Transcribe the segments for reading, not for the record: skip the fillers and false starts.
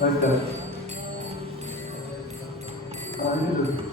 like that. How do you do?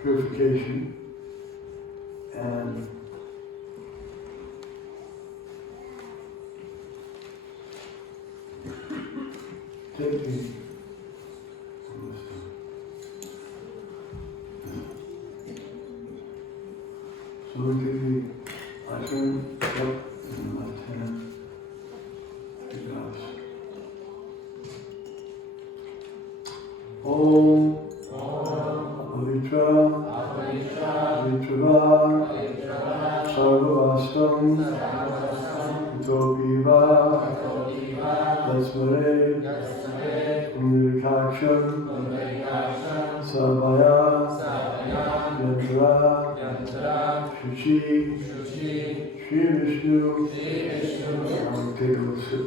Purification, and taking so we can be, I turn up in the left hand, because Om Avitra Vitrava Sarvastam Utopiva Tasmare Umrikaksham Sabhaya Yantra Shuchi Shri Vishnu. Now take a little sip.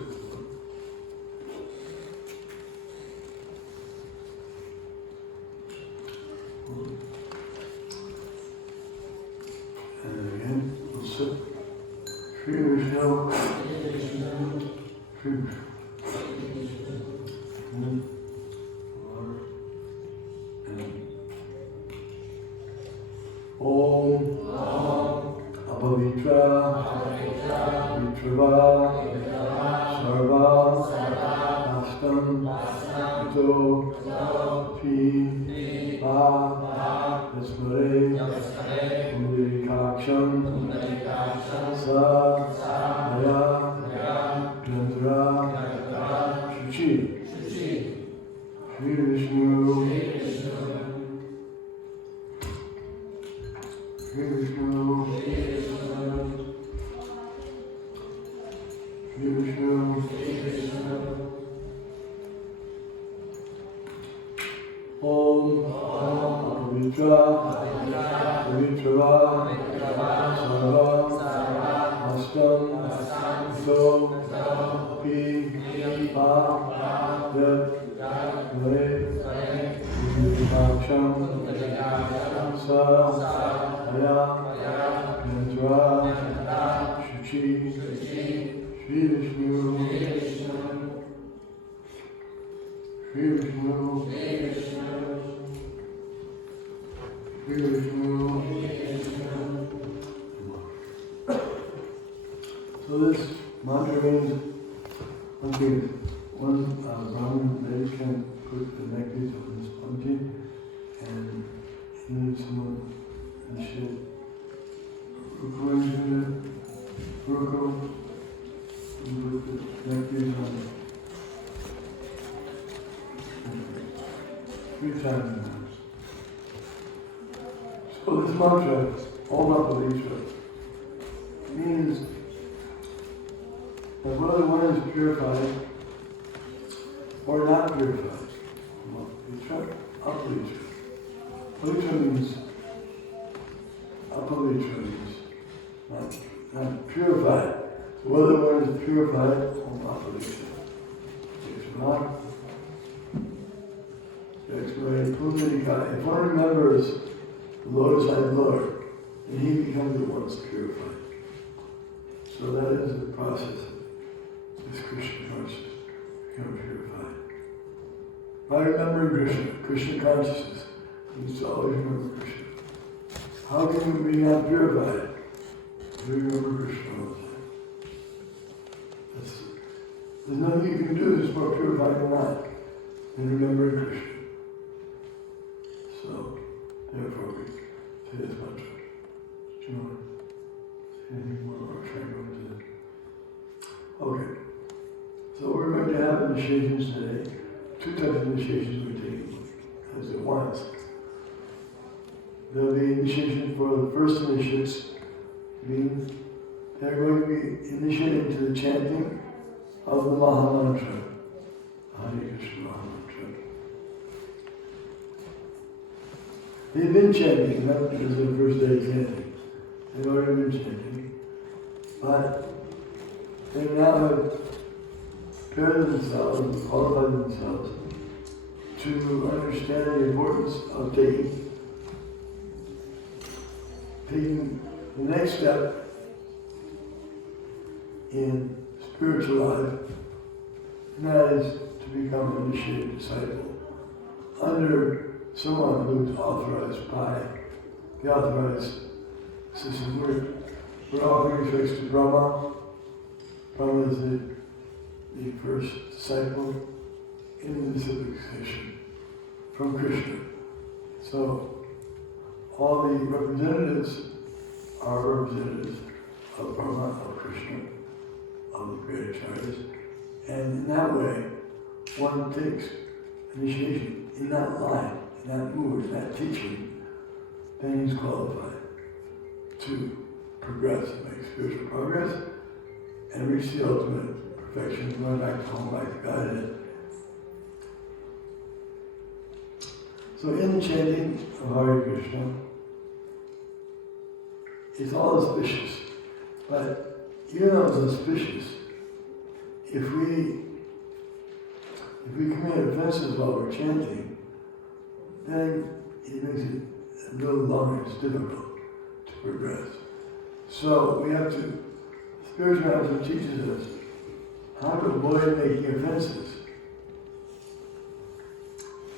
And again, we'll sip. Shri Vishnu. Shri Vishnu. Om Apavitra Vitrava Sarva Astam Ito Pi Pa Esmare Undirikaksham Sa Maya Gandhra Shuchi Shri Vishnu Shri Vishnu Shri Vishnu Om Pavitra Pavitrava Sarva Astam So Pi Pa Yat Le Udikaksham Sa Maya Gandhra Shuchi Shri Vishnu Shri Vishnu Shri Vishnu. So this mantra means one Brahmin lady can put the necklace on this pumpkin and then someone initiate Ruku into the Ruku and put the necklace on 3 times. So this mantra, Om Apavitra, means that whether one is purified or not purified. Apavitra. Pavitra means, apavitra means not purified. So whether one is purified or apavitra. If not, if one remembers the lotus-eyed Lord, then he becomes at once purified. So that is the process of this Krishna consciousness, become purified. By remembering Krishna consciousness, means to always remember Krishna. How can you be not purified? If you remember Krishna all the time. There's nothing you can do that's more purifying than that, than remembering Krishna. So, therefore we say this mantra. Do you want to say anything more or try and go into that? Okay. So we're going to have initiations today. 2 types of initiations we're taking as at once. There'll be initiation for the first initiates, meaning they're going to be initiated into the chanting of the Maha Mantra. Hare Krishna Maha Mantra. They've been chanting, not because of the first day of chanting. They've already been chanting. But they now have prepared themselves and qualified themselves to understand the importance of taking the next step in spiritual life, and that is to become an initiated disciple under someone who's authorized by the authorized system. We're offering respects to Brahma. Brahma is the first disciple in this civilization from Krishna. So all the representatives are representatives of Brahma, of Krishna, of the great acharyas, and in that way, one takes initiation in that line, in that mood, in that teaching, then he's qualified to progress, make spiritual progress, and reach the ultimate perfection, going back to home, back to Godhead. So in the chanting of Hare Krishna, it's all auspicious. But even though it's auspicious, if we commit offenses while we're chanting, then it makes it a little longer, it's difficult to progress. So we have to, spirituality teaches us how to avoid making offenses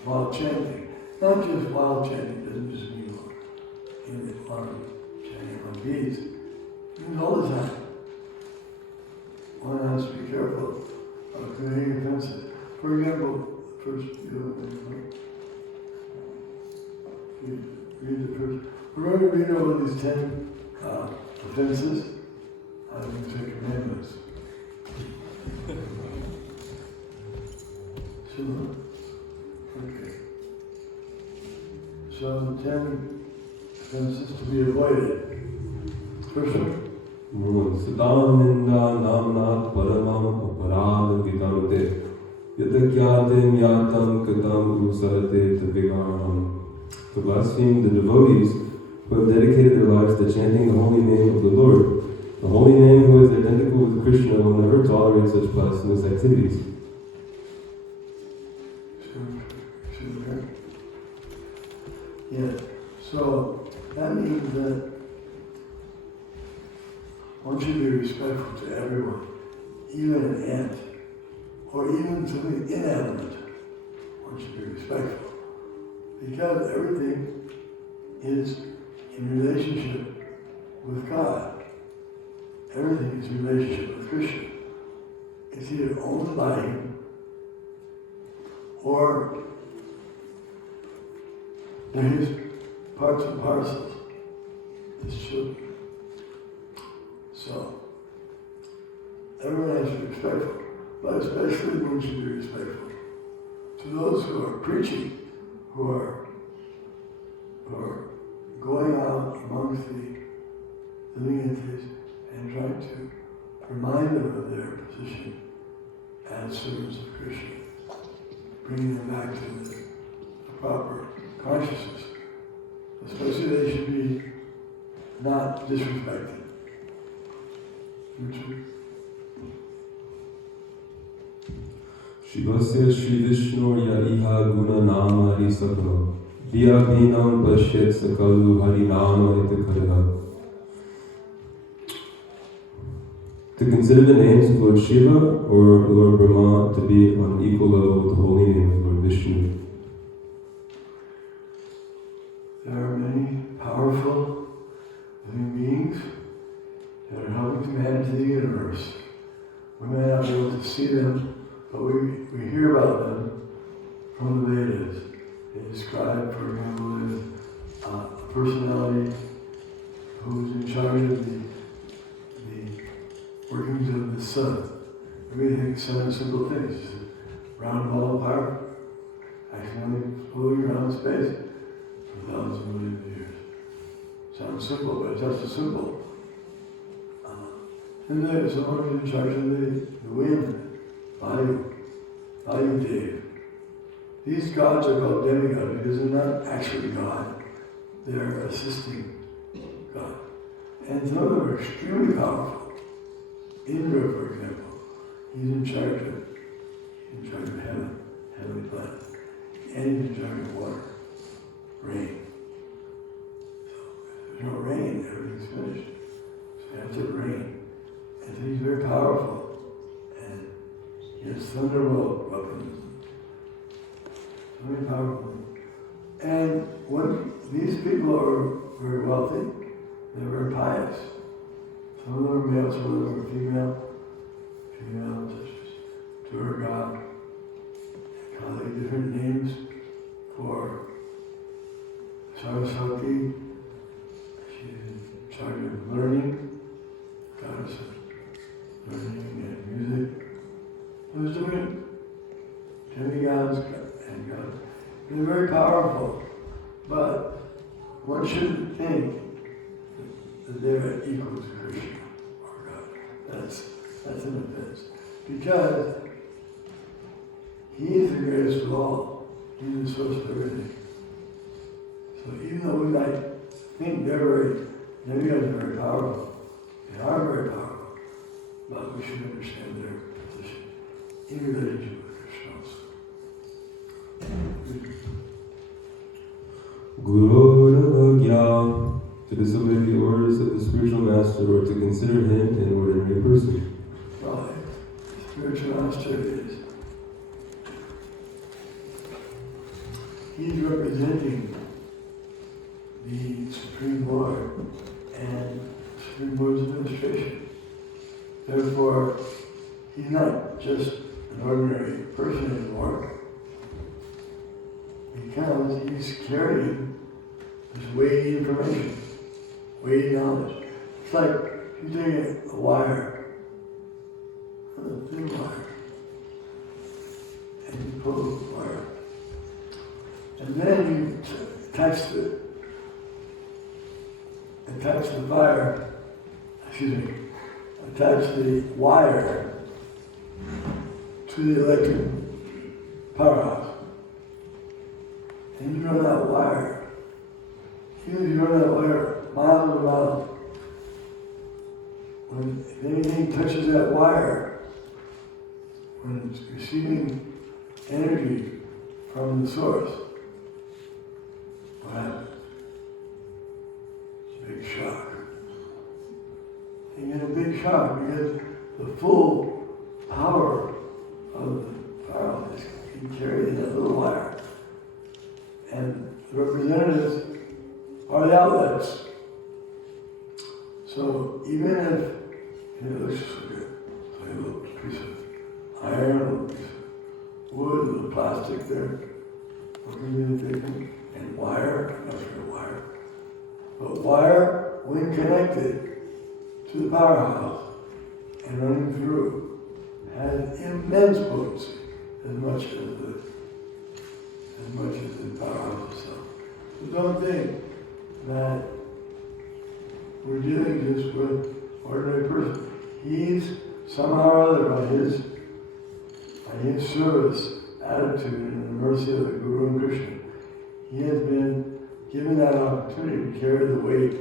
while chanting. Not just while chanting, doesn't just mean while chanting on beads. It means all the time. One has to be careful of committing offenses. For example, first, read the first. We're going to read over these 10 offenses. I would say commandments. Okay. So 10 offenses to be avoided. First one. Sadaninda namnat paramam aparadam vidamate yadakyatim yatam katam usarate tavigaram. To blaspheme the devotees who have dedicated their lives to chanting the holy name of the Lord. The holy name who is identical with Krishna will never tolerate such blasphemous activities. Yeah, so that means that one should be respectful to everyone, even an ant, or even something inanimate. One should be respectful, because everything is in relationship with God. Everything is in relationship with Krishna. It's either owned by Him, or they're His parts and parcels, His children. So, everyone has to be respectful, but especially one should be respectful to those who are preaching, who are going out amongst the living entities and trying to remind them of their position as servants of Krishna, bringing them back to the proper consciousness. Especially they should be not disrespected. Shivasya Shri Vishnurya iha guna nama risabha Vyabhinam pashyat sakalu harinama itakaraha. To consider the names of Lord Shiva or Lord Brahma to be on an equal level with the holy name of Lord Vishnu. There are many powerful living beings that are helping to manage the universe. We may not be able to see them, but we hear about them from the Vedas. They describe, for example, a personality who's in charge of the workings of the sun. Everything sounds simple things. Just a round ball of fire, accidentally floating around space for thousands of millions of years. Sounds simple, but it's just a symbol. And there's someone who's in charge of the wind, Vayu Dev. These gods are called demigods because they're not actually God. They're assisting God. And some of them are extremely powerful. Indra, for example, he's in charge of heaven, heavenly planets. And he's in charge of water, rain. So if there's no rain, everything's finished. So you have to rain. And so he's very powerful. And he has thunderbolt weapons. Very powerful. And these people are very wealthy, they're very pious. Some of them are male, some of them are female. Female, such as Durga, and different names for Saraswati. She's in charge of learning, goddess of learning and music. There's different demigods and gods. They're very powerful, but one shouldn't think that they're equal to Krishna or God. That's an offense. Because He is the greatest of all. He's the source of everything. So even though we might think demigods are very powerful, they are very but we should understand their position in relationship with Krishna also. Guru Agya, to disobey the orders of the spiritual master or to consider him an ordinary person. Right. Spiritual master is, he's representing the Supreme Lord and Supreme Lord's administration. Therefore, he's not just an ordinary person anymore, because he's carrying this weighty information, weighty knowledge. It's like if you take a wire, a thin wire, and you pull the wire, and then you attach the wire to the electric powerhouse. And you run that wire. Even if you run that wire miles and miles, if anything touches that wire, when it's receiving energy from the source, what happens? It's a big shock. You get a big shock because the full power of the powerhouse can carry that little wire. And the representatives are the outlets. So even if it looks just like a little piece of iron, a little piece of wood, a little plastic there, and wire, I'm not sure wire. But wire, when connected to the powerhouse and running through, has immense potency, as much as the powerhouse itself. So don't think that we're dealing just with an ordinary person. He's somehow or other, by his service, attitude, and the mercy of the Guru and Krishna, he has been given that opportunity to carry the weight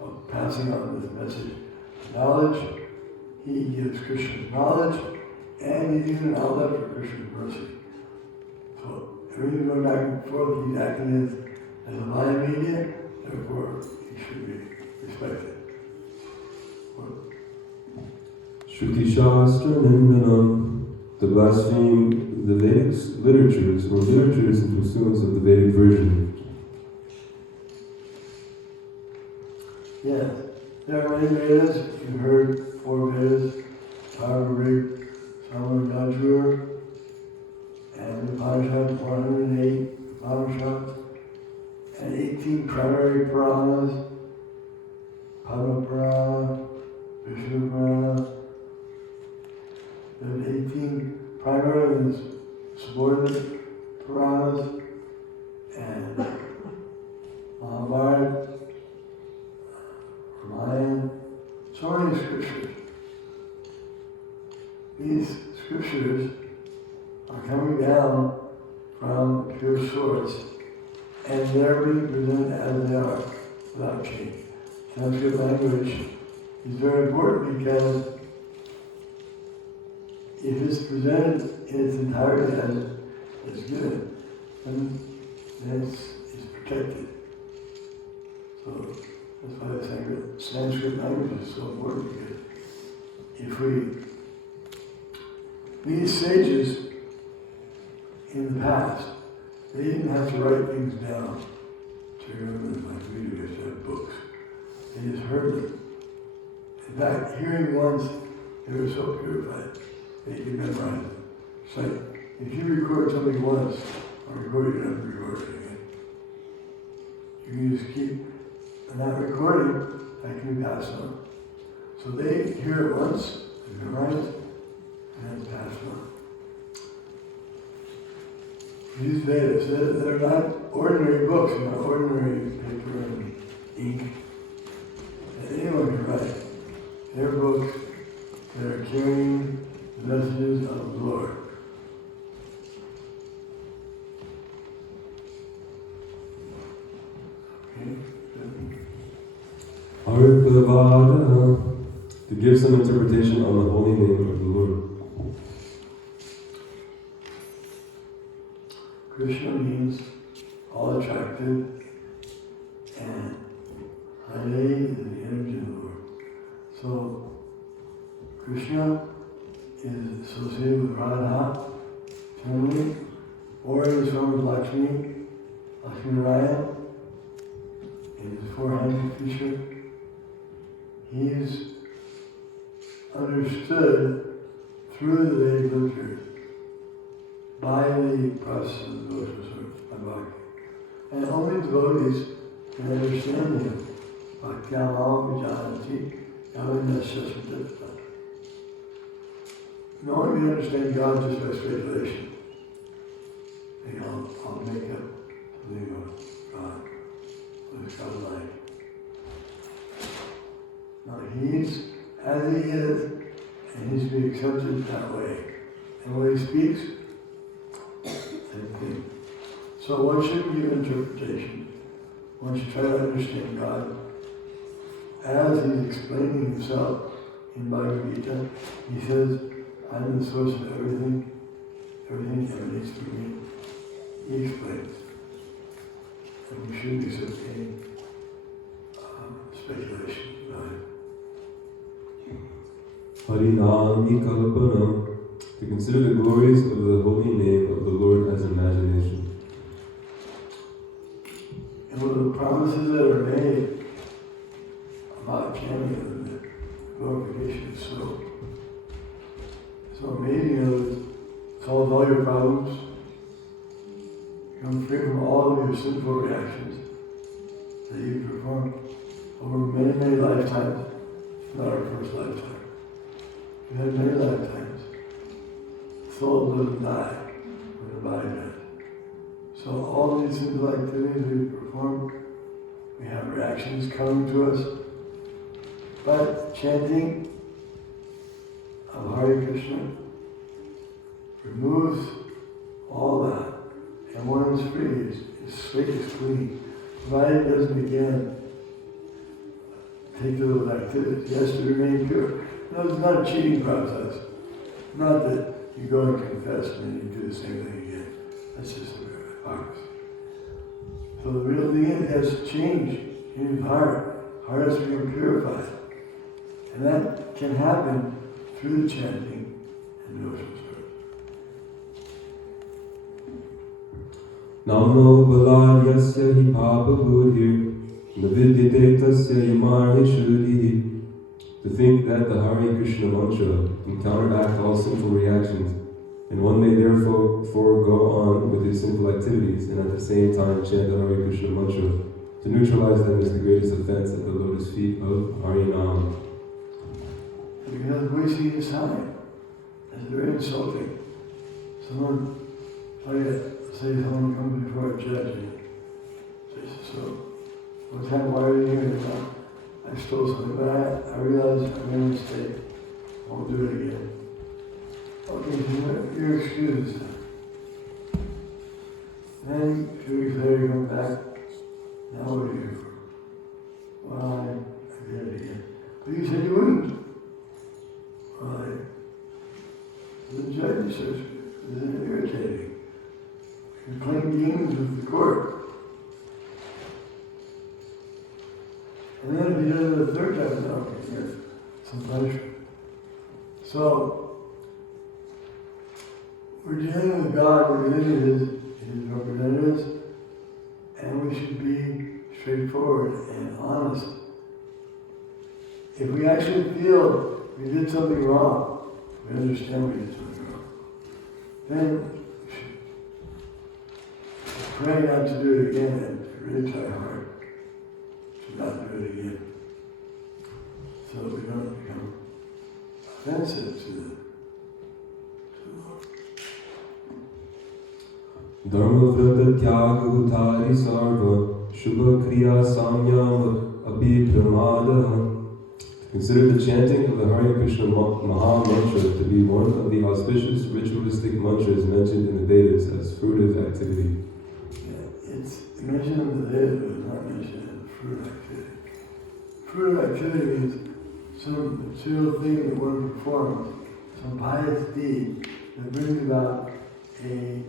of passing on this message. Knowledge, he gives Krishna's knowledge, and he's even an outlet for Krishna's mercy. So everything going back and forth, he's acting as a live medium, therefore he should be respected. Shruti Shastra Nindranam, to blaspheme the Vedic literatures or literatures in pursuance of the Vedic version. Yes, there are many Vedas. You've heard 4 Vedas, Bhagavad, Samagajur, and the Upanishads, 108 Upanishads, and 18 primary Puranas, Padma Purana, Vishnu Purana. There's 18 primary and subordinate Puranas, and Maharaj, Ramayana, so many scriptures. These scriptures are coming down from a pure source, and they're being presented as they are, without change. Sanskrit language is very important because if it's presented in its entirety as it's given, then it's protected. So that's why the Sanskrit language is so important, because these sages in the past, they didn't have to write things down to remember them like we do, to have books. They just heard them. In fact, hearing once, they were so purified, they could memorize them. It's like, if you record something once, or record it, and record it again. You can just keep, and that recording, that can be passed on. So they hear it once, they memorize it, and it's passed on. These Vedas, they're not ordinary books, they're not ordinary paper and ink that anyone can write. They're books that are carrying the messages of the Lord. Okay? Arpavada, to give some interpretation on the holy name of the Lord. Krishna means all attractive, and Hare is the energy of the Lord. So Krishna is associated with Radha, family, or in his form of Lakshmi Narayan, in his four-handed feature. He is understood through the Vedic literature by the process of devotional service, by Bhakti. And only devotees can understand him. Bhakti-amam vijanati yavinasya. No one can understand God just by speculation. I'll make up something about God. What is God like? No, he's as he is, and he's to be accepted that way. And when he speaks, same thing. So one should give interpretation. One should try to understand God as he's explaining himself in Bhagavad Gita. He says, I'm the source of everything. Everything emanates from me. He explains. And we shouldn't accept any speculation about it. Harinami Kalpanam, to consider the glories of the holy name of the Lord as imagination. And one of the promises that are made about chanting and the glorification is so amazing. It solves all your problems. You come free from all of your sinful reactions that you performed over many, many lifetimes. It's not our first lifetime. We had many lifetimes. The soul doesn't die when the body dies. So all these sinful activities we perform, we have reactions coming to us. But chanting of Hare Krishna removes all that, and one is free, his slate is clean. Provided it doesn't again take to those activities, he has to remain pure. No, it's not a cheating process. Not that you go and confess and then you do the same thing again. That's just a box. So the real thing is, he has to change in his heart. Heart has to be purified. And that can happen through the chanting and devotional service. Namo balaryasya hi papa buddhir, navidyate tasya yamari shuddhi. To think that the Hare Krishna mantra can counteract all sinful reactions, and one may therefore go on with his sinful activities and at the same time chant the Hare Krishna mantra. To neutralize them is the greatest offense at the lotus feet of Harinam. Because wasting his time. It's very insulting. Someone, say someone comes before a judge and says, so, what time, why are you here? I stole something, but I realized I made a mistake. I won't do it again. Okay, your excuse then. Then, a few weeks later, you come back. Now what are you here for? Well, I did it again. But you said you wouldn't. Well, the judge says, isn't it irritating? You're playing games with the court. And then if he does it the third time, now he gets some punishment. So, we're dealing with God, we're dealing with His representatives, and we should be straightforward and honest. If we actually feel we did something wrong, we understand we did something wrong, then we should pray not to do it again and really try hard to not do it again, so that we don't become offensive to the Lord. Dharma vrata tyaga utari sarva shubha kriya samyam abhipramadaha. Consider the chanting of the Hare Krishna Maha Mantra to be one of the auspicious ritualistic mantras mentioned in the Vedas as fruitive activity. Yeah, it's mentioned in the Vedas, but it's not mentioned in fruit activity. Fruit activity means some material thing that one performs, some pious deed that brings about a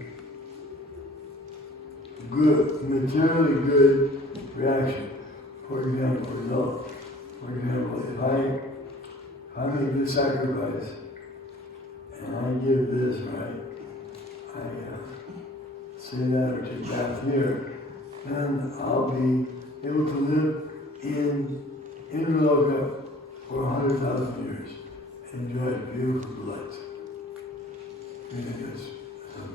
good, materially good reaction. For example, result. For example, if I make this sacrifice and I give this, right, I say that or take bath here, then I'll be able to live in Indraloka for 100,000 years and enjoy beautiful delights. I think that's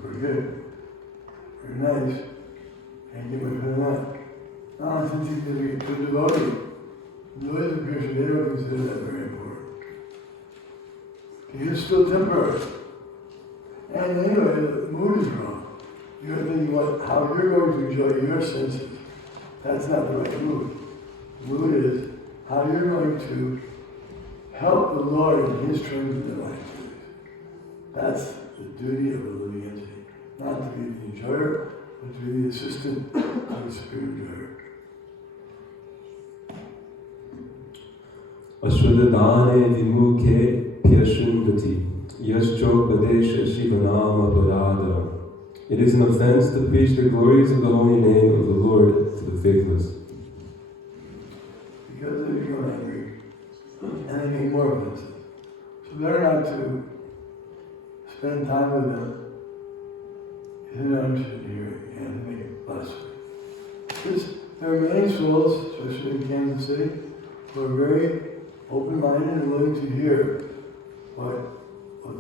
pretty good. Very nice. Can't get much better than that. Now it's insignificant to a devotee. Devotees of Krishna, they don't consider that very important. It's still temporary. And anyway, the mood is wrong. You're thinking how you're going to enjoy your senses. That's not the right mood. The mood is how you're going to help the Lord in His terms of divine activities. That's the duty of a living entity. Not to be the enjoyer, but to be the assistant to the supreme enjoyer. Ashwadadane vimukhe pyashundati yaschokpadesha shivanama parada. It is an offense to preach the glories of the holy name of the Lord to the faithless. Because they become angry, and they make more offenses. So they're not to spend time with them. If they're not interested in hearing, and they make blasphemy. There are many souls, especially in Kansas City, who are very open-minded and willing to hear what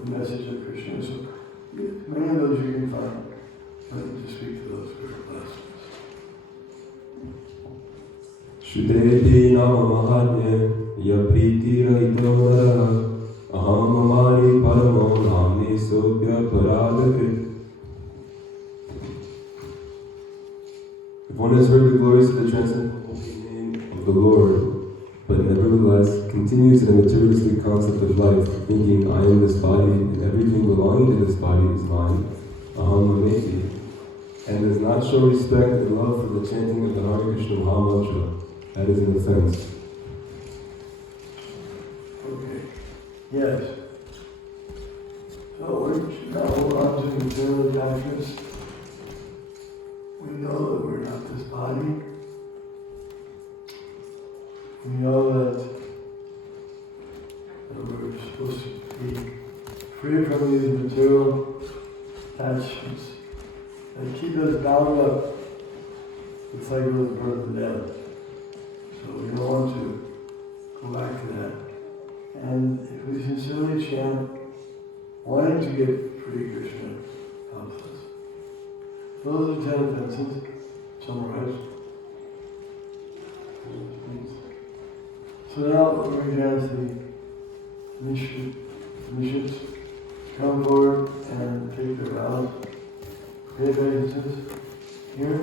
the message of Krishna is. So many of those you can find willing to speak to those who are blasphemous. Shudepi nama mahatmya yapriti rahitamara aham amari paramo namni sobhya paradakrit. If one has heard the glories of the transcendental name of the Lord, but nevertheless continues in a materialistic concept of life, thinking, I am this body, and everything belonging to this body is mine, aham ameti, and does not show respect and love for the chanting of the Hare Krishna Maha Mantra, that is an offense. Okay. Yes. So we should not hold on to material attachments. We know that we're not this body. We know that we're supposed to be free from these material attachments that keep us bound up with the cycle of birth and death. So we don't want to go back to that. And if we sincerely chant, wanting to get free, Krishna helps us. Those are 10 offenses, summarized. So now we're going to ask the initiates to come forward and take their vows. Pay obeisances here.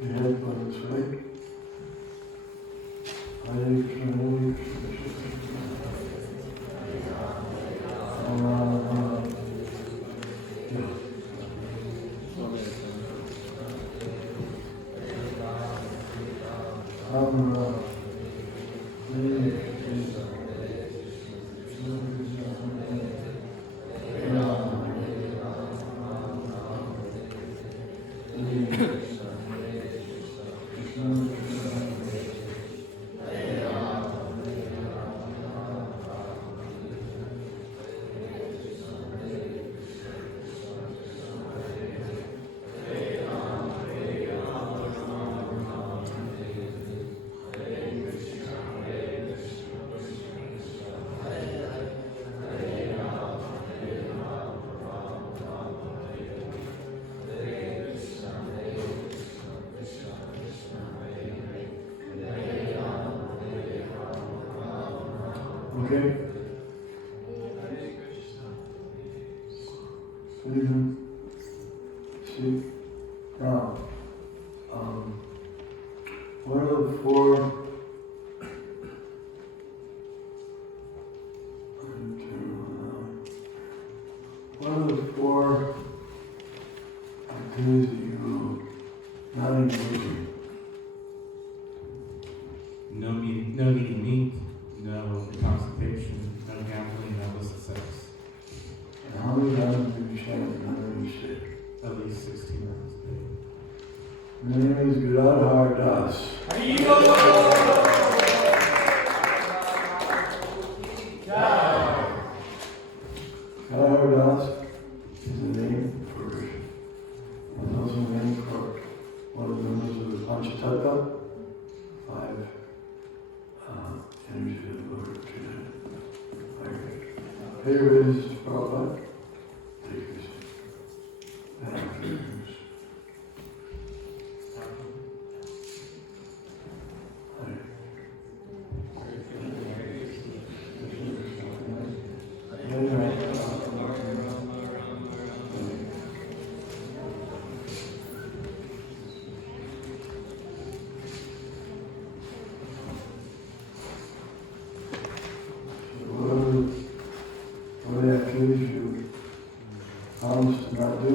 Your head on this way. Hare Krishna, Hare Krishna, Okay. See, now, what are the four activities that you will not engage in? No eating meat, no Maharaj is the name for Krishna. It's also a name for one of the members of the Panchatattva, 5 energies of the Lord of Krishna. Here is Prabhupada. Take this. Thank you. What activities you promise to not do?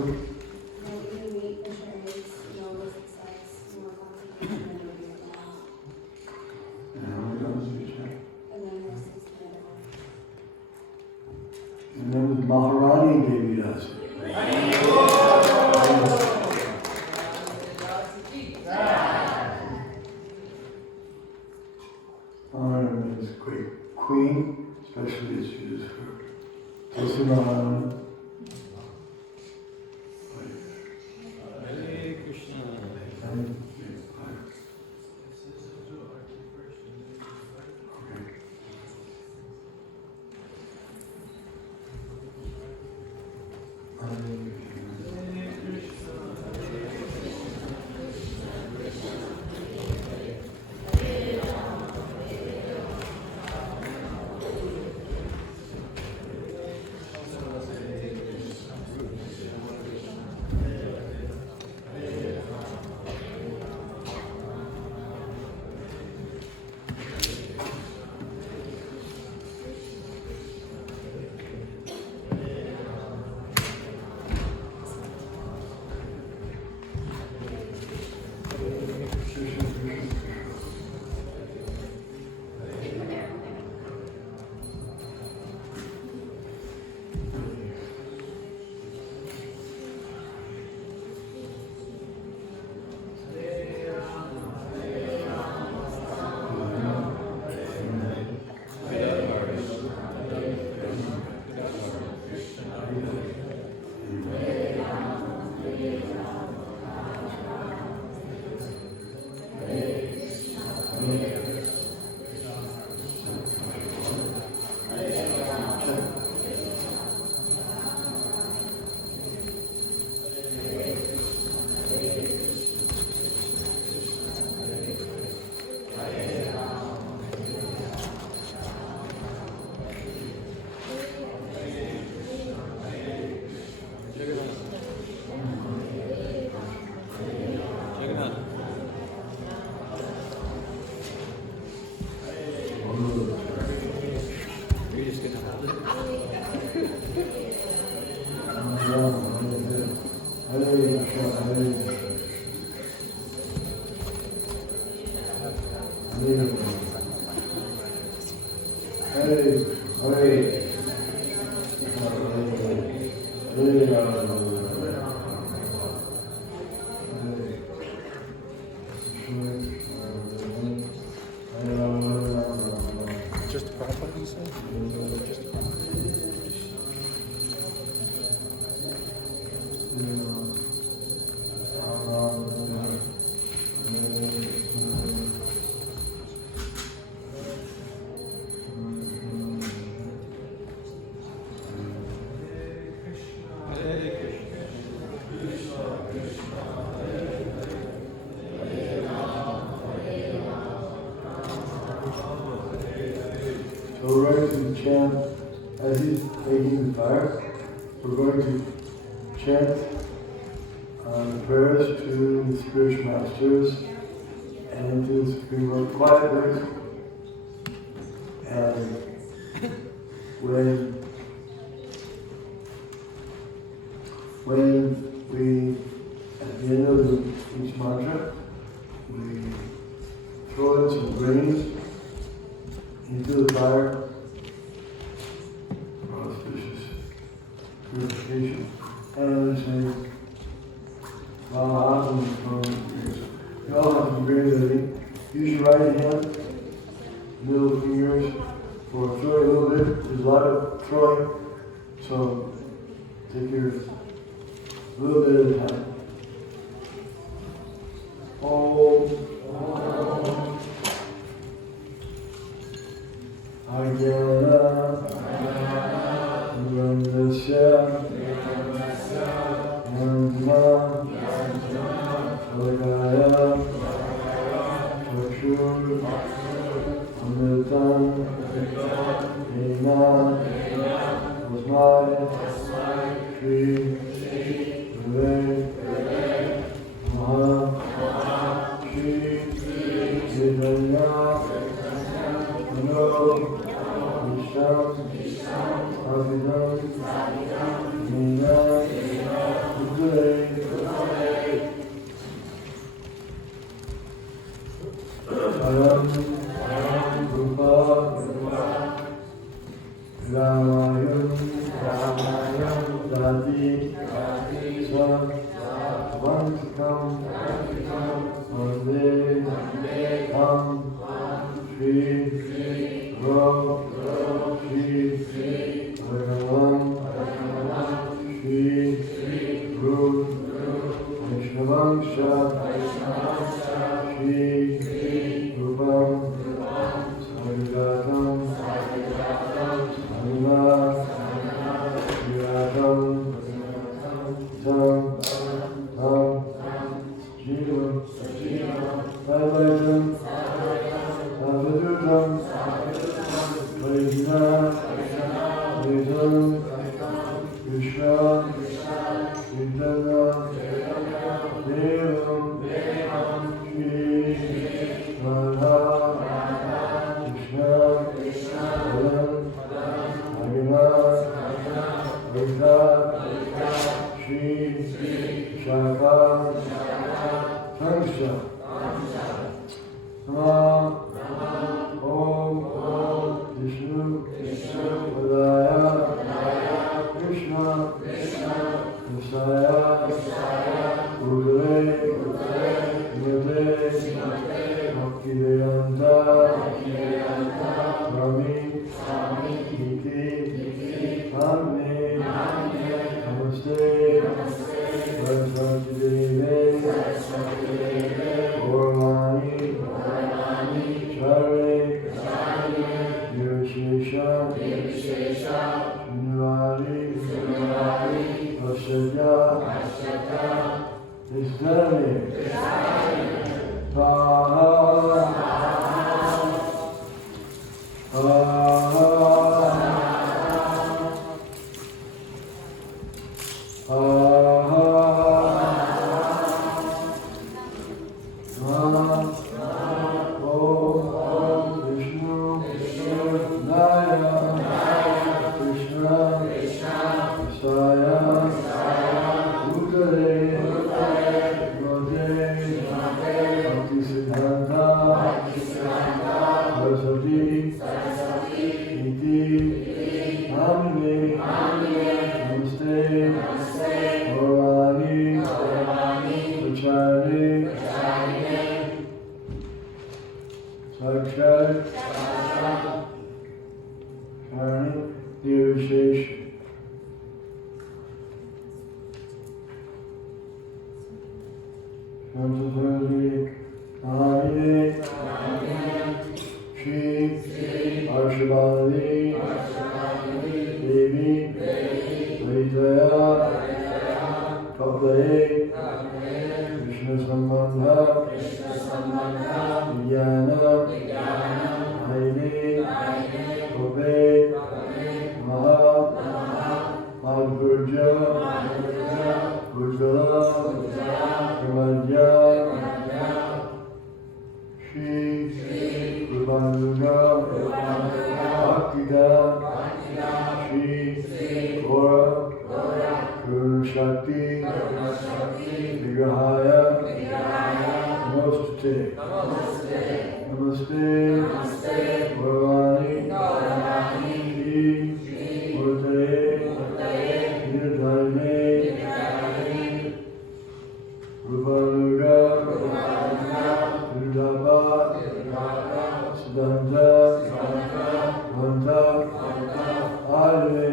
And how many times do you say? And then with Maharani Devi does. Honor means great queen, especially it's used for Goswami. Hare Krishna. Just Prabhupada, you said? So we're going to chant, as he's taking the fire, we're going to chant prayers to the spiritual masters and to the Supreme Lord quietly. And when we, at the end of each mantra, we throw in some grains into the fire for auspicious purification. And we say, Maharaj, you all have some grains ready. Use your right hand, middle fingers, for throwing a little bit. There's a lot of throwing, So take your little bit of time. Om Ajnana Nandasya Nandma Salakaya Chakshur Amritam Ena Tasmai Shri Vivek Maha Shri Chaitanya Mano Visham Abhidam Nina Udai Aram Rupa Ramayam Dadi Swa Vantikam Vande Ham Shri Ro Shri Bhagavan Shri Guru Vaishnavansha Shri Rupam Sargatam Sarva Viratam Tam Tam Jiva Advaitam Advadutam Vaidina Vedam Krishna Chaitanya Devam Shri Radha Krishna Adam Bhagavan Veda Shri Shaka Tangsha Nama Om Vishnu Padaya Krishna Vasaya Gurave Nade Bhaktivedanta Swami Iti Amni Namaste Saraswati Deve Gaurani Chare Nirvishesha Srinivali Vasya Isdani Taha Siddhanta, Bhanta, Adve,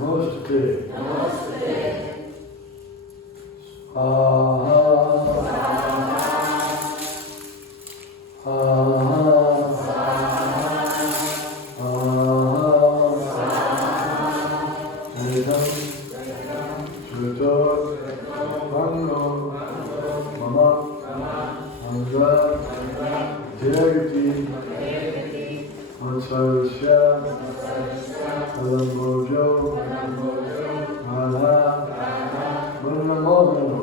Namo Jagati Matsarasya Alambojo Radha Manamohano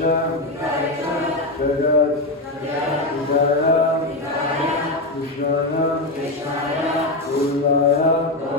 Jagat Hidaya Krishnaya Ullaya